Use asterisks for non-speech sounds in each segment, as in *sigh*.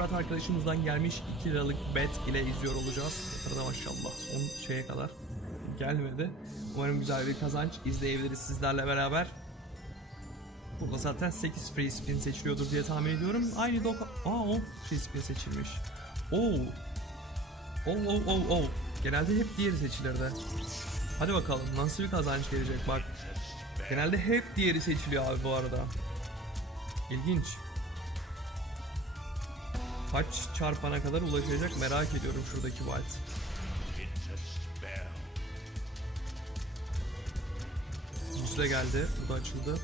Murat arkadaşımızdan gelmiş 2 liralık bet ile izliyor olacağız. Arada maşallah son şeye kadar gelmedi. Umarım güzel bir kazanç izleyebiliriz sizlerle beraber. Burada zaten 8 free spin seçiliyordur diye tahmin ediyorum. Aynı doka... Aa 10 free spin seçilmiş. Oo. Oo oo oo oo. Genelde hep diğeri seçilirdi. Hadi bakalım nasıl bir kazanç gelecek bak. Genelde hep diğeri seçiliyor abi bu arada. İlginç. Kaç çarpana kadar ulaşacak merak ediyorum şuradaki white. Yüzde geldi. Bu da açıldı.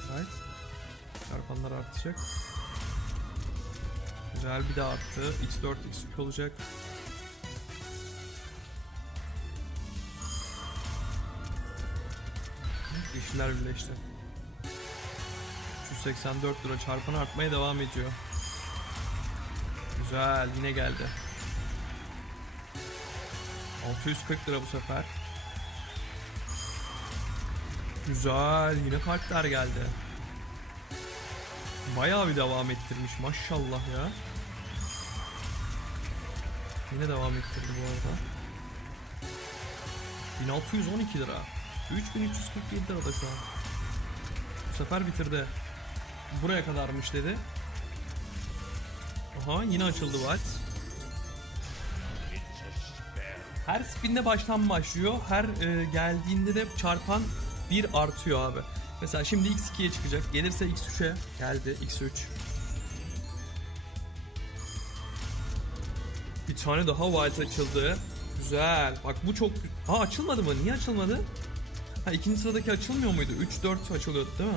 Güzel. Çarpanlar artacak. Güzel bir daha arttı. X4, X3 olacak. Yeşiller birleşti. 384 lira çarpan artmaya devam ediyor. Güzel yine geldi. 640 lira bu sefer. Güzel yine kartlar geldi. Bayağı bir devam ettirmiş maşallah ya. Yine devam ettirdi bu arada. 1612 lira. 3347 lira da şu an. Bu sefer bitirdi. Buraya kadarmış dedi. Aha yine açıldı Watts. Her spinde baştan başlıyor. Her e, geldiğinde de çarpan bir artıyor abi. Mesela şimdi x2'ye çıkacak. Gelirse x3'e geldi. x3. Bir tane daha white açıldı. Güzel. Bak bu çok... Ha açılmadı mı? Niye açılmadı? Ha ikinci sıradaki açılmıyor muydu? 3-4 açılıyordu değil mi?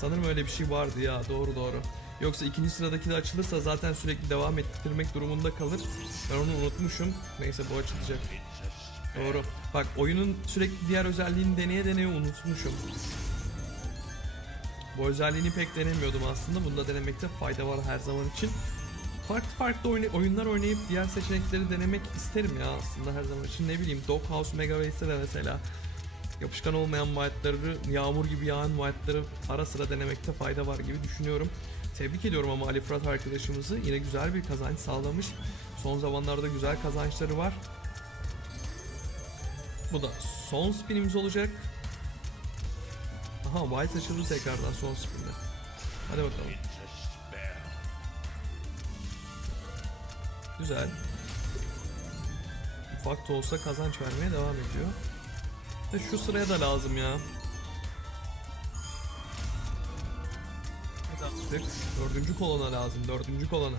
Sanırım öyle bir şey vardı ya. Doğru doğru. Yoksa ikinci sıradaki de açılırsa zaten sürekli devam ettirmek durumunda kalır. Ben onu unutmuşum. Neyse bu açılacak. Doğru. Bak oyunun sürekli diğer özelliğini deneye deneye unutmuşum. Bu özelliğini pek denemiyordum aslında. Bunda denemekte fayda var her zaman için. Farklı farklı oyna- oyunlar oynayıp diğer seçenekleri denemek isterim ya aslında her zaman için. Ne bileyim Doghouse Mega Race'de de mesela yapışkan olmayan white'ları, yağmur gibi yağan white'ları ara sıra denemekte fayda var gibi düşünüyorum. Tebrik ediyorum ama Ali Fırat arkadaşımızı. Yine güzel bir kazanç sağlamış. Son zamanlarda güzel kazançları var. Bu da son spinimiz olacak. Aha white açıldı tekrardan son spinde. Hadi bakalım. Güzel. Ufak da olsa kazanç vermeye devam ediyor. Ve şu sıraya da lazım ya. Attık. Dördüncü kolona lazım. Dördüncü kolona.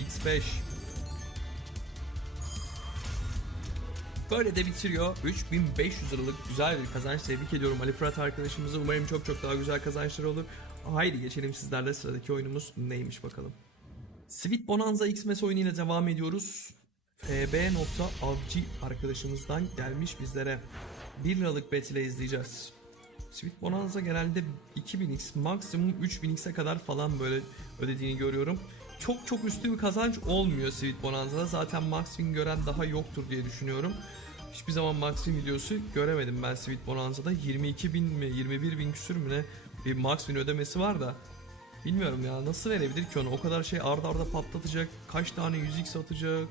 X5. Böyle de bitiriyor. 3500 liralık güzel bir kazanç. Tebrik ediyorum Ali Fırat arkadaşımızı. Umarım çok çok daha güzel kazançlar olur. Haydi geçelim sizlerle sıradaki oyunumuz neymiş bakalım. Sweet Bonanza Xmas oyunu devam ediyoruz. FB.avcı arkadaşımızdan gelmiş bizlere. 1 liralık bet ile izleyeceğiz. Sweet Bonanza genelde 2000x maksimum 3000x'e kadar falan böyle ödediğini görüyorum. Çok çok üstü bir kazanç olmuyor Sweet Bonanza'da. Zaten max win gören daha yoktur diye düşünüyorum. Hiçbir zaman max win videosu göremedim ben Sweet Bonanza'da. 22 bin mi 21 bin küsür mü ne bir max ödemesi var da. Bilmiyorum ya nasıl verebilir ki onu? O kadar şey arda arda patlatacak. Kaç tane 100x atacak.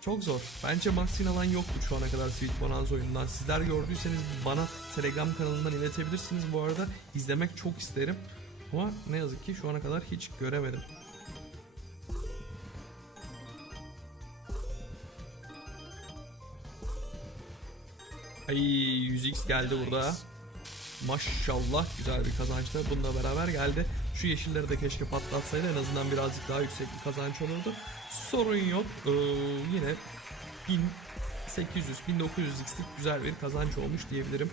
Çok zor. Bence max win alan yoktu şu ana kadar Sweet Bonanza oyunundan. Sizler gördüyseniz bana Telegram kanalından iletebilirsiniz bu arada. İzlemek çok isterim. Ama ne yazık ki şu ana kadar hiç göremedim. Ay 100x geldi burada. Maşallah güzel bir kazançla bununla beraber geldi. Şu yeşilleri de keşke patlatsaydı en azından birazcık daha yüksek bir kazanç olurdu. Sorun yok. Ee, yine 1800 1900x'lik güzel bir kazanç olmuş diyebilirim.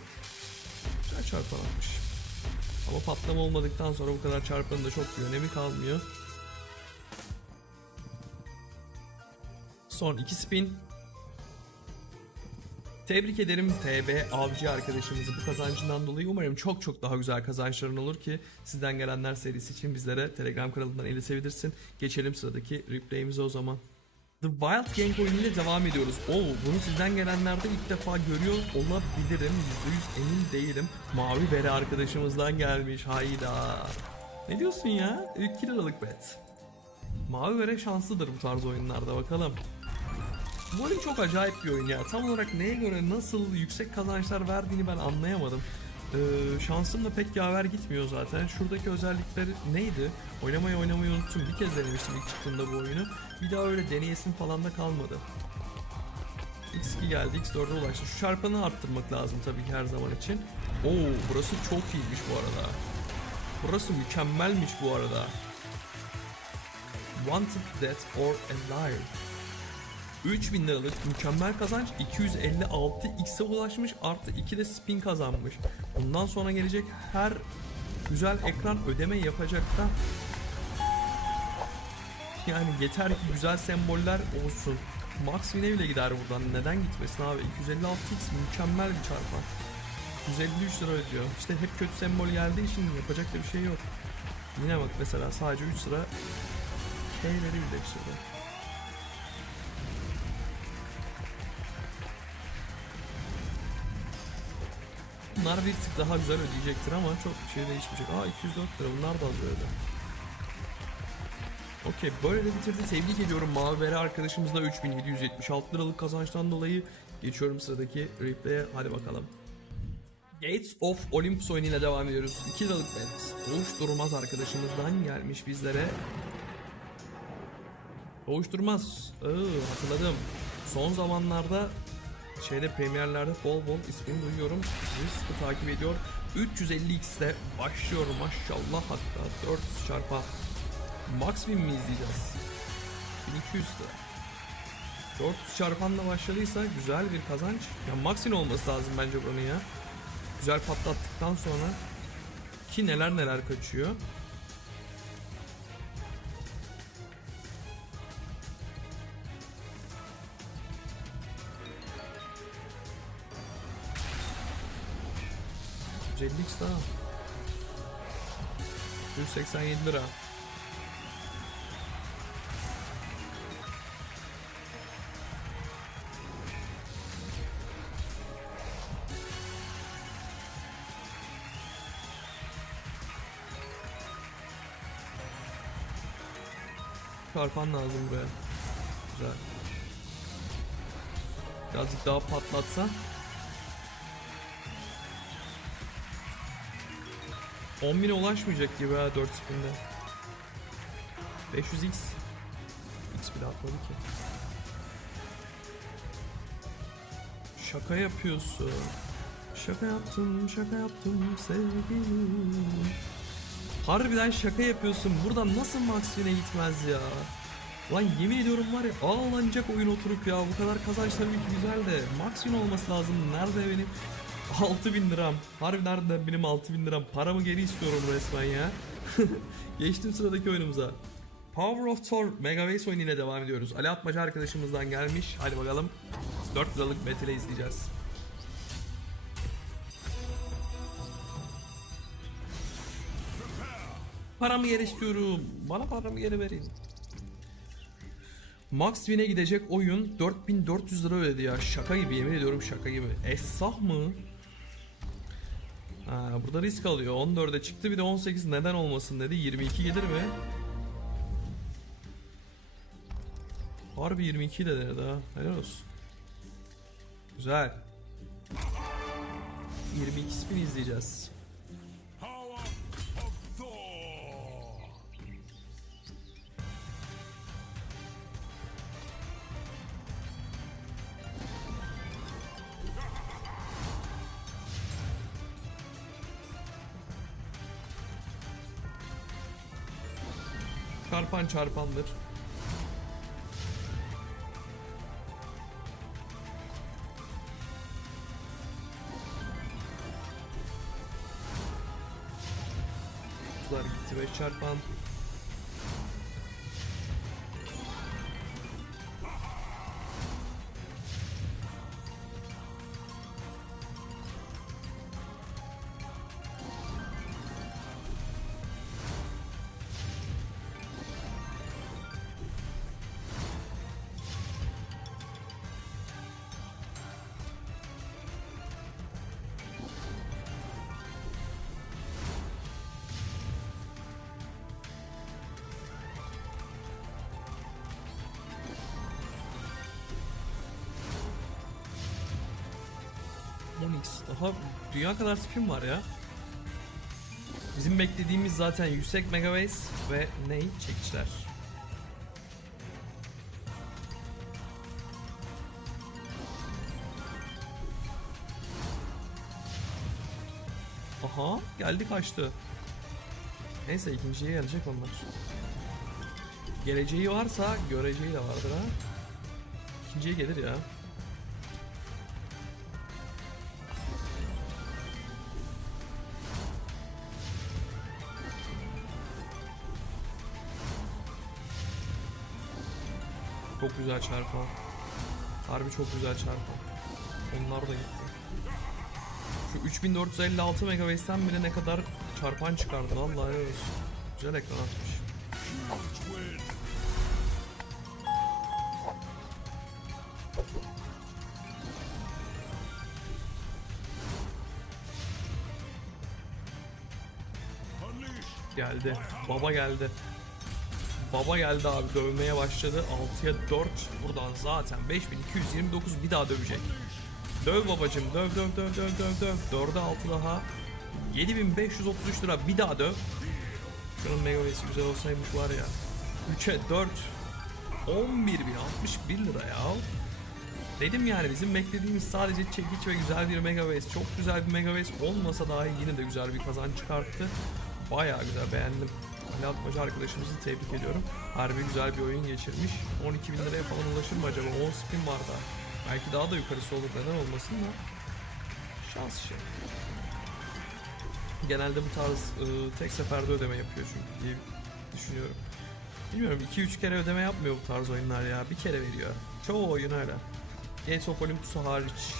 Güzel çarpan atmış. Ama patlama olmadıktan sonra bu kadar çarpanın da çok bir önemi kalmıyor. Son iki spin. Tebrik ederim TB Avcı arkadaşımızı bu kazancından dolayı. Umarım çok çok daha güzel kazançların olur ki sizden gelenler serisi için bizlere Telegram kanalından iletebilirsin. Geçelim sıradaki replay'imize o zaman. The Wild Gang oyunuyla devam ediyoruz. Oo, bunu sizden gelenlerde ilk defa görüyor olabilirim. %100 emin değilim. Mavi bere arkadaşımızdan gelmiş. Hayda. Ne diyorsun ya? 2 liralık bet. Mavi bere şanslıdır bu tarz oyunlarda bakalım. Bu oyun çok acayip bir oyun ya. Tam olarak neye göre nasıl yüksek kazançlar verdiğini ben anlayamadım. Ee, şansım da pek yaver gitmiyor zaten. Şuradaki özellikleri neydi? Oynamayı oynamayı unuttum. Bir kez denemiştim ilk çıktığında bu oyunu. Bir daha öyle deneyesim falan da kalmadı. X2 geldi, X4'e ulaştı. Şu çarpanı arttırmak lazım tabii ki her zaman için. Oo, burası çok iyiymiş bu arada. Burası mükemmelmiş bu arada. Wanted Dead or Alive. 3000 liralık mükemmel kazanç 256 x'e ulaşmış artı 2 de spin kazanmış. Bundan sonra gelecek her güzel ekran ödeme yapacak da yani yeter ki güzel semboller olsun. Max Win'e bile gider buradan. Neden gitmesin abi? 256x mükemmel bir çarpan. 153 lira ödüyor. İşte hep kötü sembol geldiği için yapacak da bir şey yok. Yine bak mesela sadece 3 lira K'leri birleştirdi. Bunlar bir tık daha güzel ödeyecektir ama çok bir şey değişmeyecek. Aa 204 lira bunlar da az ödedi. Okey böyle de bitirdi. Tebrik ediyorum Mavi Bere arkadaşımızla 3776 liralık kazançtan dolayı. Geçiyorum sıradaki replay'e. Hadi bakalım. Gates of Olympus oyunuyla devam ediyoruz. 2 liralık bet. Doğuş Durmaz arkadaşımızdan gelmiş bizlere. Doğuş Durmaz. Iı, hatırladım. Son zamanlarda şeyde premierlerde bol bol ismini duyuyorum. Risk'i takip ediyor. 350x'te başlıyor maşallah hatta 4 çarpa. Max win mi izleyeceğiz? 1200 lira. 400 çarpanla başladıysa güzel bir kazanç. Ya max win olması lazım bence bunun ya. Güzel patlattıktan sonra ki neler neler kaçıyor. %50x daha. 187 lira. Çarpan lazım buraya. Güzel. Birazcık daha patlatsa. 10.000'e ulaşmayacak gibi ha 4 spinde. 500x. X bile atmadı ki. Şaka yapıyorsun. Şaka yaptım, şaka yaptım sevgilim. Harbiden şaka yapıyorsun. Buradan nasıl Maxwell'e gitmez ya? Lan yemin ediyorum var ya ağlanacak oyun oturup ya. Bu kadar kazanç tabii ki güzel de. Maxwell olması lazım. Nerede benim 6000 liram. Harbi nerede benim 6000 liram? Paramı geri istiyorum resmen ya. *laughs* Geçtim sıradaki oyunumuza. Power of Thor Mega Base oyunuyla devam ediyoruz. Ali Atmaca arkadaşımızdan gelmiş. Hadi bakalım. 4 liralık betile izleyeceğiz. Paramı geri istiyorum. Bana paramı geri verin. Max Win'e gidecek oyun 4400 lira ödedi ya. Şaka gibi yemin ediyorum şaka gibi. Esah mı? Ha, burada risk alıyor. 14'e çıktı bir de 18 neden olmasın dedi. 22 gelir mi? Harbi 22 de denedi ha. Helal olsun. Güzel. 22 spin izleyeceğiz. Çarpan çarpandır. Kutular gitti 5 çarpan. Daha dünya kadar spin var ya. Bizim beklediğimiz zaten yüksek megabase ve ney? Çekiçler. Aha geldi kaçtı. Neyse ikinciye gelecek onlar. Geleceği varsa göreceği de vardır ha. İkinciye gelir ya. Çok güzel çarpı. Harbi çok güzel çarpı. Onlar da gitti. Şu 3456 megabase'ten bile ne kadar çarpan çıkardı vallahi helal olsun. Güzel ekran atmış. Geldi. Baba geldi. Baba geldi abi dövmeye başladı. 6'ya 4 buradan zaten 5229 bir daha dövecek. Döv babacım döv döv döv döv döv döv. 4'e 6 daha. 7533 lira bir daha döv. Şunun megabase güzel olsaymış var ya. 3'e 4. 11.061 lira ya. Dedim yani bizim beklediğimiz sadece çekiç ve güzel bir megabase. Çok güzel bir megabase olmasa dahi yine de güzel bir kazanç çıkarttı. Bayağı güzel beğendim. Ali Atmaca arkadaşımızı tebrik ediyorum. Harbi güzel bir oyun geçirmiş. 12 bin liraya falan ulaşır mı acaba? 10 spin var da. Belki daha da yukarısı olur neden olmasın da. Şans şey. Genelde bu tarz e, tek seferde ödeme yapıyor çünkü diye düşünüyorum. Bilmiyorum 2-3 kere ödeme yapmıyor bu tarz oyunlar ya. Bir kere veriyor. Çoğu oyun öyle. Gates of Olympus'u hariç.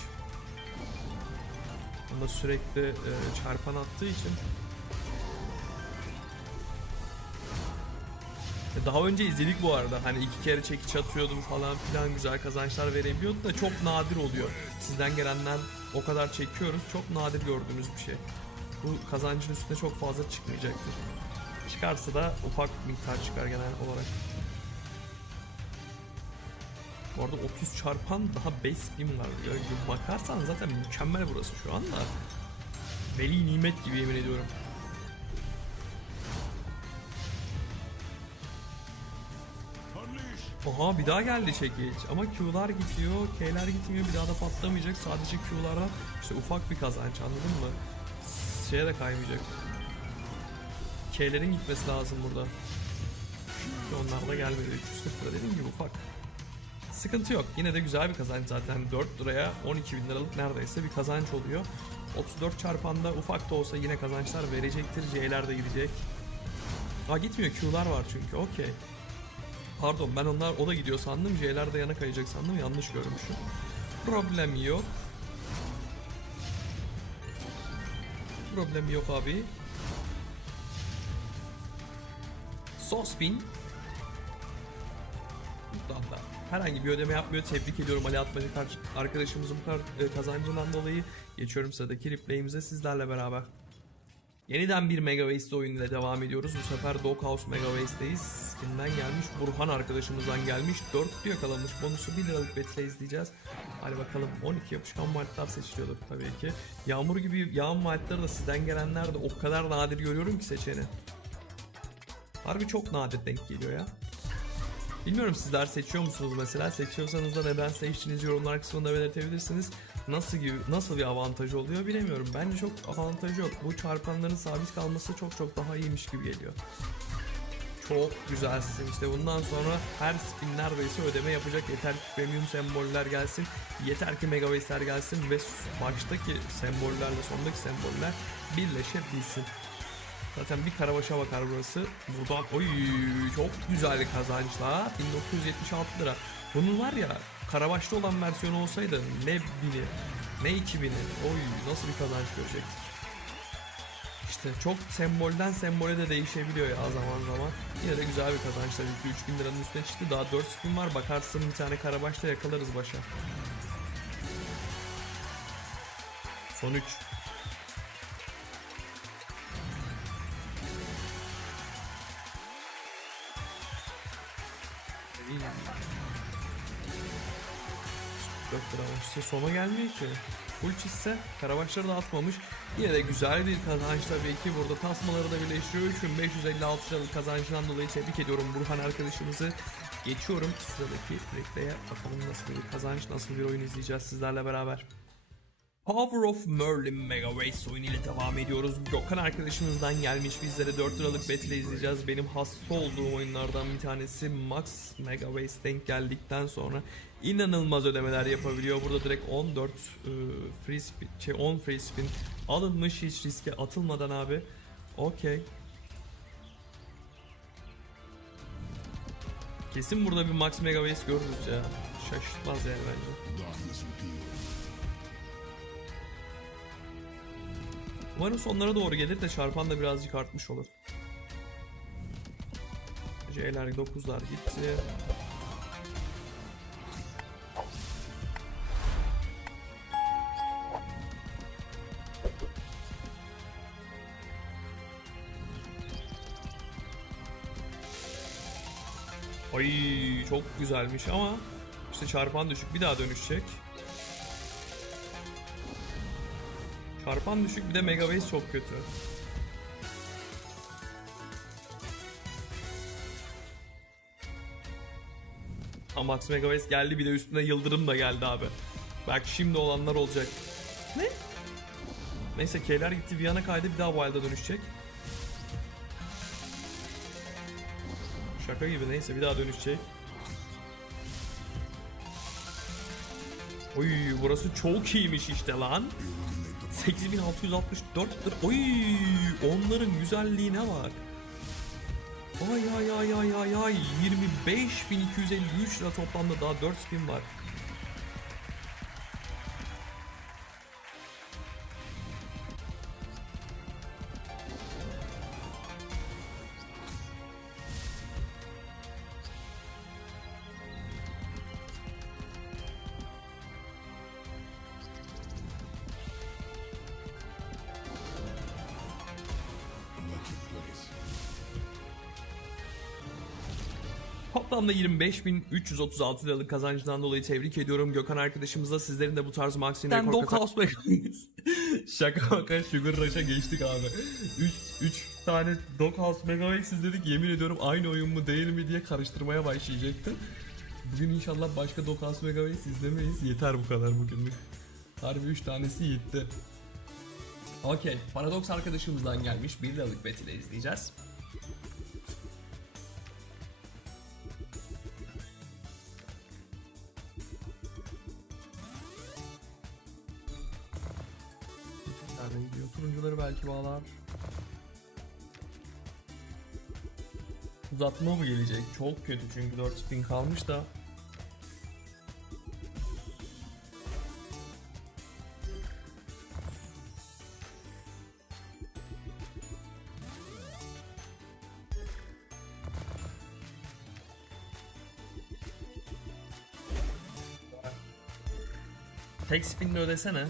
Onda sürekli e, çarpan attığı için. Daha önce izledik bu arada. Hani iki kere çekiç atıyordum falan filan güzel kazançlar verebiliyordu da çok nadir oluyor. Sizden gelenler o kadar çekiyoruz. Çok nadir gördüğümüz bir şey. Bu kazancın üstüne çok fazla çıkmayacaktır. Çıkarsa da ufak miktar çıkar genel olarak. Bu arada 30 çarpan daha base bin var diyor. Bakarsan zaten mükemmel burası şu anda. Veli nimet gibi yemin ediyorum. Oha bir daha geldi çekiç ama Q'lar gidiyor, K'ler gitmiyor bir daha da patlamayacak sadece Q'lara işte ufak bir kazanç anladın mı? Şeye de kaymayacak. K'lerin gitmesi lazım burada. Onlar da gelmedi 340 lira dediğim gibi ufak. Sıkıntı yok yine de güzel bir kazanç zaten 4 liraya 12 bin liralık neredeyse bir kazanç oluyor. 34 çarpanda ufak da olsa yine kazançlar verecektir C'ler de gidecek. Aa gitmiyor Q'lar var çünkü okey. Pardon ben onlar o da gidiyor sandım. J'ler de yana kayacak sandım. Yanlış görmüşüm. Problem yok. Problem yok abi. Sospin. Buradan da herhangi bir ödeme yapmıyor. Tebrik ediyorum Ali Atmaca arkadaşımızın bu kadar e, kazancından dolayı. Geçiyorum sıradaki replayimize sizlerle beraber. Yeniden bir Mega Waste oyun ile devam ediyoruz. Bu sefer Doghouse Mega Waste'deyiz. Kimden gelmiş? Burhan arkadaşımızdan gelmiş. 4 yakalamış. Bonusu 1 liralık betle izleyeceğiz. Hadi bakalım 12 yapışkan maltlar seçiliyordur tabii ki. Yağmur gibi yağan maltları da sizden gelenler de o kadar nadir görüyorum ki seçeni. Harbi çok nadir denk geliyor ya. Bilmiyorum sizler seçiyor musunuz mesela? Seçiyorsanız da neden seçtiğinizi yorumlar kısmında belirtebilirsiniz. Nasıl gibi nasıl bir avantajı oluyor bilemiyorum. Bence çok avantajı yok. Bu çarpanların sabit kalması çok çok daha iyiymiş gibi geliyor. Çok güzelsin. İşte bundan sonra her spin neredeyse ödeme yapacak. Yeter ki premium semboller gelsin. Yeter ki megabase'ler gelsin ve baştaki sembollerle sondaki semboller birleşebilsin. Zaten bir karabaşa bakar burası. Buradan oy çok güzel kazançlar. 1976 lira. Bunun var ya karabaşta olan versiyonu olsaydı ne bini ne 2000'i oy nasıl bir kazanç görecektik. İşte çok sembolden sembole de değişebiliyor ya zaman zaman. Yine de güzel bir kazanç tabii ki 3000 liranın üstüne çıktı. Daha 4 spin var bakarsın bir tane karabaşta yakalarız başa. Son 3. İyi. 4 lira var. İşte sona gelmiyor ki. full çizse Karabaşları da atmamış. Yine de güzel bir kazanç tabii ki. Burada tasmaları da birleştiriyor. 3556 liralık kazançtan dolayı tebrik ediyorum Burhan arkadaşımızı. Geçiyorum sıradaki replay'e. Bakalım nasıl bir kazanç, nasıl bir oyun izleyeceğiz sizlerle beraber. Power of Merlin Mega Race oyunu ile devam ediyoruz. Gökhan arkadaşımızdan gelmiş bizlere 4 liralık bet ile izleyeceğiz. Benim hasta olduğum oyunlardan bir tanesi Max Mega Race denk geldikten sonra inanılmaz ödemeler yapabiliyor. Burada direkt 14 e, free spin, şey 10 free spin alınmış hiç riske atılmadan abi. Okey. Kesin burada bir Max Mega Race görürüz ya. Şaşırtmaz yani bence. Umarım sonlara doğru gelir de çarpan da birazcık artmış olur. J'ler 9'lar gitti. Ay çok güzelmiş ama işte çarpan düşük bir daha dönüşecek. Çarpan düşük bir de Mega Base çok kötü. Ha Max Mega Base geldi bir de üstüne Yıldırım da geldi abi. Bak şimdi olanlar olacak. Ne? Neyse K'ler gitti bir yana kaydı bir daha Wild'a dönüşecek. Şaka gibi neyse bir daha dönüşecek. Oy burası çok iyiymiş işte lan. 8664 lira. Oy onların güzelliğine bak. Ay ay ay ay ay ay 25253 lira toplamda daha 4 spin var. Toplamda 25.336 liralık kazancından dolayı tebrik ediyorum. Gökhan arkadaşımıza sizlerin de bu tarz maksimum Ben rekor Doghouse kazan... *laughs* Şaka maka Sugar Rush'a geçtik abi. 3 3 tane Doghouse Megamax izledik. Yemin ediyorum aynı oyun mu değil mi diye karıştırmaya başlayacaktım. Bugün inşallah başka Doghouse Megamax izlemeyiz. Yeter bu kadar bugünlük. Harbi 3 tanesi yetti. Okey. Paradox arkadaşımızdan gelmiş. 1 liralık bet ile izleyeceğiz. Turuncuları belki bağlar. Uzatma mı gelecek? Çok kötü çünkü 4 spin kalmış da. Tek spinle ödesene.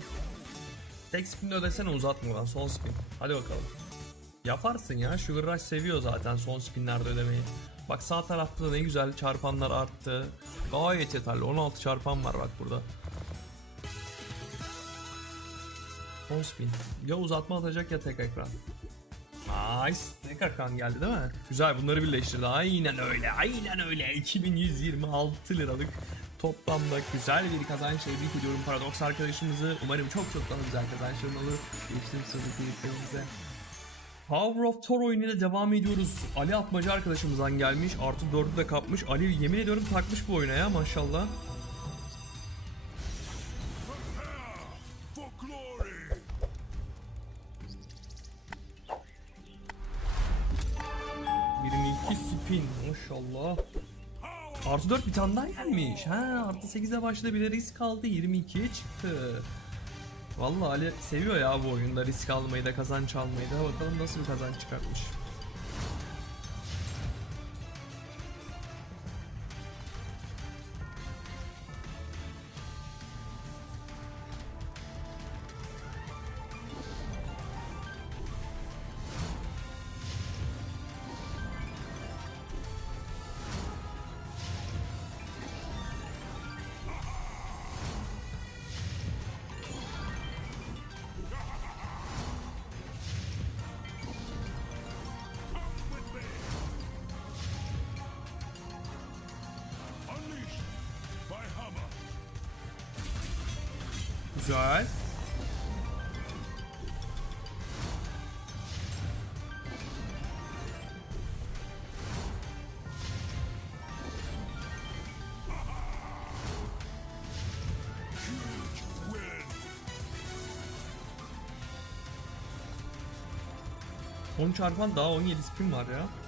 Tek spinle ödesene uzatma lan son spin. Hadi bakalım. Yaparsın ya. Sugar Rush seviyor zaten son spinlerde ödemeyi. Bak sağ tarafta da ne güzel çarpanlar arttı. Gayet yeterli. 16 çarpan var bak burada. Son spin. Ya uzatma atacak ya tek ekran. Nice. Tek ekran geldi değil mi? Güzel bunları birleştirdi. Aynen öyle. Aynen öyle. 2126 liralık toplamda güzel bir kazanç tebrik ediyorum Paradox arkadaşımızı. Umarım çok çok daha güzel kazançların olur. Geçtim sıradaki listemize. Power of Thor oyunuyla devam ediyoruz. Ali Atmaca arkadaşımızdan gelmiş. Artı 4'ü de kapmış. Ali yemin ediyorum takmış bu oyuna ya maşallah. Artı 4 bir tane daha gelmiş. Ha artı 8'e başladı bir de risk aldı 22'ye çıktı. Vallahi Ali seviyor ya bu oyunda risk almayı da kazanç almayı da. Bakalım nasıl bir kazanç çıkartmış. Güzel. 10 çarpan daha 17 spin var ya.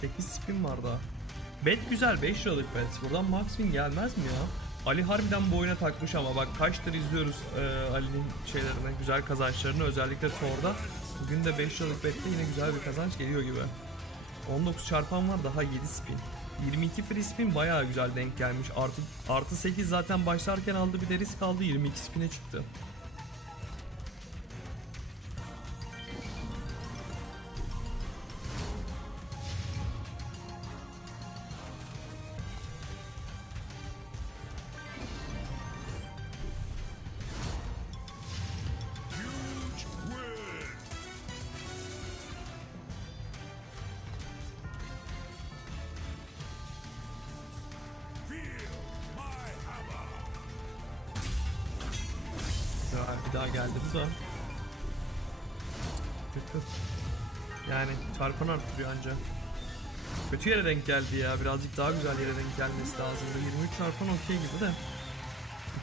Sekiz spin var daha. Bet güzel 5 liralık bet. Buradan max win gelmez mi ya? Ali harbiden bu oyuna takmış ama bak kaçtır izliyoruz e, Ali'nin şeylerini, güzel kazançlarını özellikle Thor'da. Bugün de 5 liralık bette yine güzel bir kazanç geliyor gibi. 19 çarpan var daha 7 spin. 22 free spin bayağı güzel denk gelmiş. Artı, artı 8 zaten başlarken aldı bir de risk aldı 22 spin'e çıktı. Bir daha geldi bu da. Kötü. Yani çarpan arttırıyor anca. Kötü yere denk geldi ya. Birazcık daha güzel yere denk gelmesi lazımdı. 23 çarpan okey gibi de.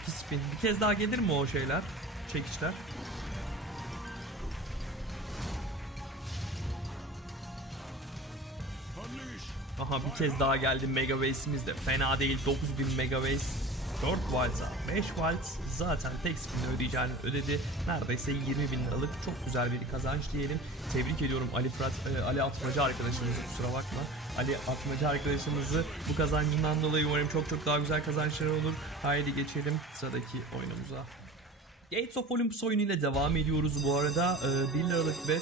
2 spin. Bir kez daha gelir mi o şeyler? Çekişler. Aha bir kez daha geldi Mega Base'imiz de fena değil 9000 Mega Base 4 Waltz'a 5 Waltz zaten tek spinle ödeyeceğini ödedi. Neredeyse 20 bin liralık çok güzel bir kazanç diyelim. Tebrik ediyorum Ali Fırat, e, Ali Atmacı arkadaşımızı kusura bakma. Ali Atmacı arkadaşımızı bu kazancından dolayı umarım çok çok daha güzel kazançları olur. Haydi geçelim sıradaki oyunumuza. Gates of Olympus oyunu ile devam ediyoruz bu arada. Ee, 1 liralık bet.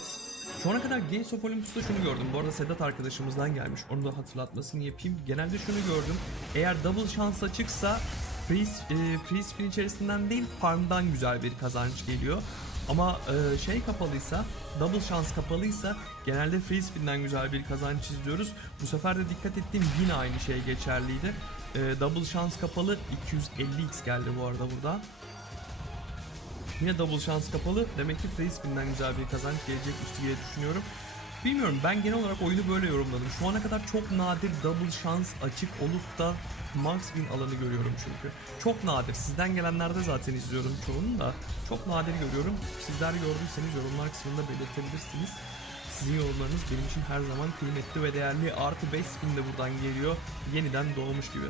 Şu ana kadar Gates of Olympus'ta şunu gördüm. Bu arada Sedat arkadaşımızdan gelmiş. Onu da hatırlatmasını yapayım. Genelde şunu gördüm. Eğer double şans açıksa free, e, free spin içerisinden değil farmdan güzel bir kazanç geliyor. Ama e, şey kapalıysa, double şans kapalıysa genelde free spin'den güzel bir kazanç izliyoruz. Bu sefer de dikkat ettiğim yine aynı şey geçerliydi. E, double şans kapalı 250x geldi bu arada burada. Yine double şans kapalı. Demek ki free spin'den güzel bir kazanç gelecekmiş diye düşünüyorum. Bilmiyorum ben genel olarak oyunu böyle yorumladım. Şu ana kadar çok nadir double şans açık olup da max win alanı görüyorum çünkü. Çok nadir. Sizden gelenlerde zaten izliyorum çoğunu da. Çok nadir görüyorum. Sizler gördüyseniz yorumlar kısmında belirtebilirsiniz. Sizin yorumlarınız benim için her zaman kıymetli ve değerli. Artı 5 spin de buradan geliyor. Yeniden doğmuş gibi.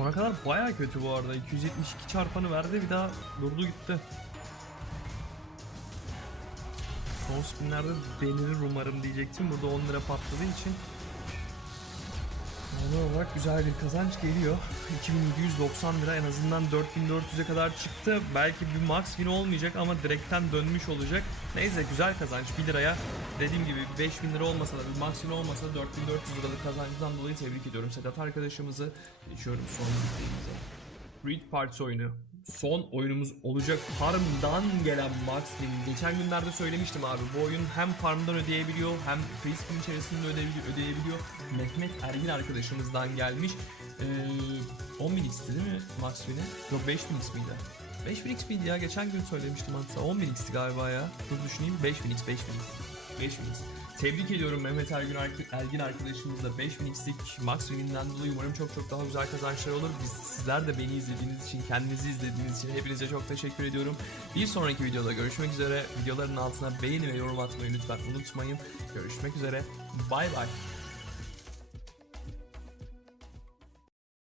Ana kadar baya kötü bu arada. 272 çarpanı verdi bir daha durdu gitti. Son spinlerde denilir umarım diyecektim. Burada 10 lira patladığı için. Genel olarak güzel bir kazanç geliyor. 2790 lira en azından 4400'e kadar çıktı. Belki bir max win olmayacak ama direkten dönmüş olacak. Neyse güzel kazanç 1 liraya dediğim gibi 5000 lira olmasa da bir maksimum olmasa da 4400 liralık kazancından dolayı tebrik ediyorum Sedat arkadaşımızı. Geçiyorum son bittiğimize. Read Parts oyunu. Son oyunumuz olacak Farm'dan gelen Max Win. Geçen günlerde söylemiştim abi bu oyun hem Farm'dan ödeyebiliyor hem Freespin içerisinde ödeyebiliyor, ödeyebiliyor. Mehmet Ergin arkadaşımızdan gelmiş. Ee, 10.000 istedi mi Max Win'i? Yok 5.000 ismiydi. 5000x miydi ya? Geçen gün söylemiştim hatta. 10000x'ti galiba ya. Dur düşüneyim. 5000x, 5000x. 5000x. Tebrik ediyorum Mehmet Ergün Ergin arkadaşımızla 5000x'lik max win'inden dolayı umarım çok çok daha güzel kazançlar olur. Biz, sizler de beni izlediğiniz için, kendinizi izlediğiniz için hepinize çok teşekkür ediyorum. Bir sonraki videoda görüşmek üzere. Videoların altına beğeni ve yorum atmayı lütfen unutmayın. Görüşmek üzere. Bay bay.